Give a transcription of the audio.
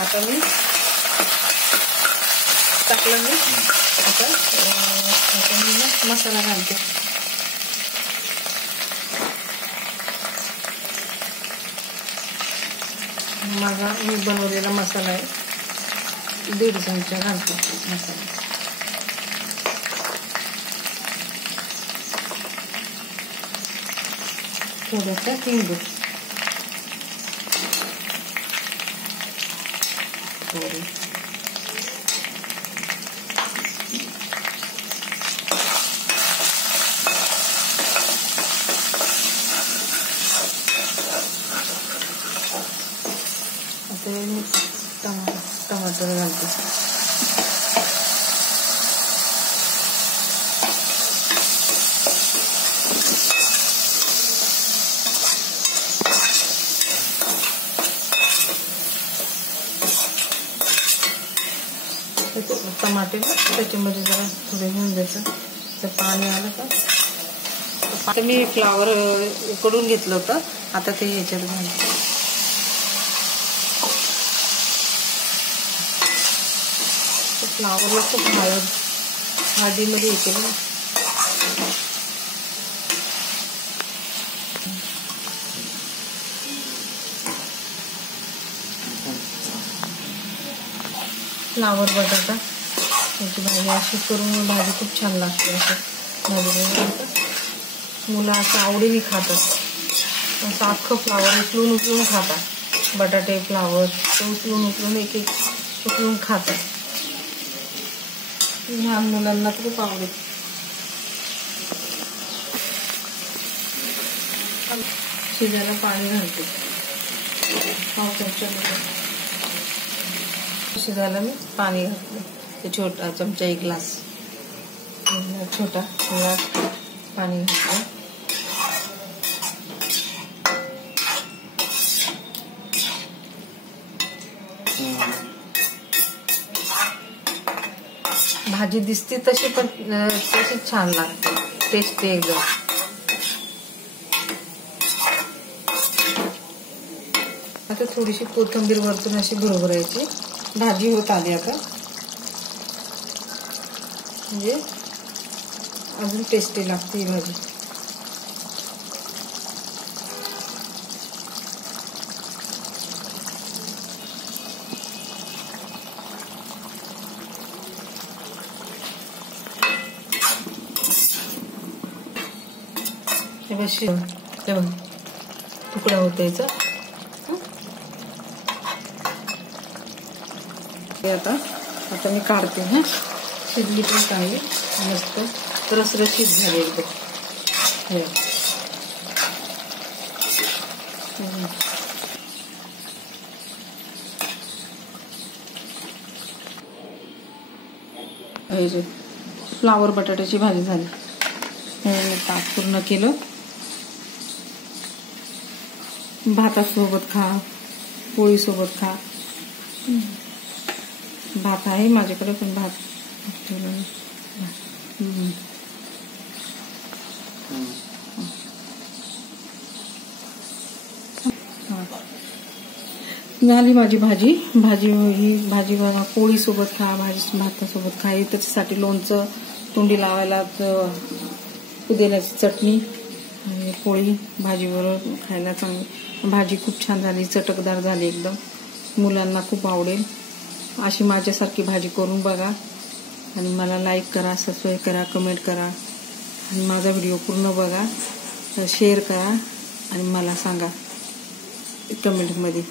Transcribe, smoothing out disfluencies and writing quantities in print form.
आता मी टाकलं मी आता मी ना मसाला घालते. माझा मी बनवलेला मसाला आहे, 1.5 चमचा घालते मसाला. थोडासा हिंग, थोडी टमाटर घालते. टमाटे त्याच्यामध्ये जरा थोडे घेऊन द्यायचं. तर पाणी आलं का आता मी फ्लावर उकडून घेतलं होतं, आता ते ह्याच्यात घालते. फ्लावरला खूप भाजीमध्ये येते ना. फ्लावर बटाटा याची भाजी अशी करून भाजी खूप छान लागते. असं भाजी मुलं असं आवडीने खातात. असं अख्खं फ्लावर उचलून खातात. बटाटे फ्लावर उचलून एक उचलून खातात. लहान मुलांना खूप आवडेल. शिजायला पाणी घालते. शिजायला मी पाणी घातलं. ते छोटा चमचा 1 ग्लास, छोटा ग्लास पाणी घातलं. भाजी दिसते तशी पण तशीच छान लागते, टेस्टी एकदम. आता थोडीशी कोथिंबीर वरतून अशी भुरभुरायची. भाजी होत आली आता, म्हणजे अजून टेस्टी लागते ही भाजी. तुकडा होता याचा. आता मी काढते. शिजली पण चांगली मस्त रसरशीत झाली एकदम. फ्लावर बटाट्याची भाजी झाली. ताट पूर्ण केलं. भातासोबत खा, पोळीसोबत खा. भात आहे माझ्याकडे, पण भात झाली माझी भाजी. ही भाजी पोळीसोबत खा, भातासोबत खा. त्याच्यासाठी लोणचं, तोंडी लावायला पुदिन्याची चटणी आणि पोळी भाजीबरोबर खायला चांगली. भाजी खूप छान झाली, चटकदार झाली एकदम. मुलांना खूप आवडेल. अशी माझ्यासारखी भाजी करून बघा आणि मला लाईक करा, सबस्क्राईब करा, कमेंट करा आणि माझा व्हिडिओ पूर्ण बघा, शेअर करा आणि मला सांगा कमेंटमध्ये.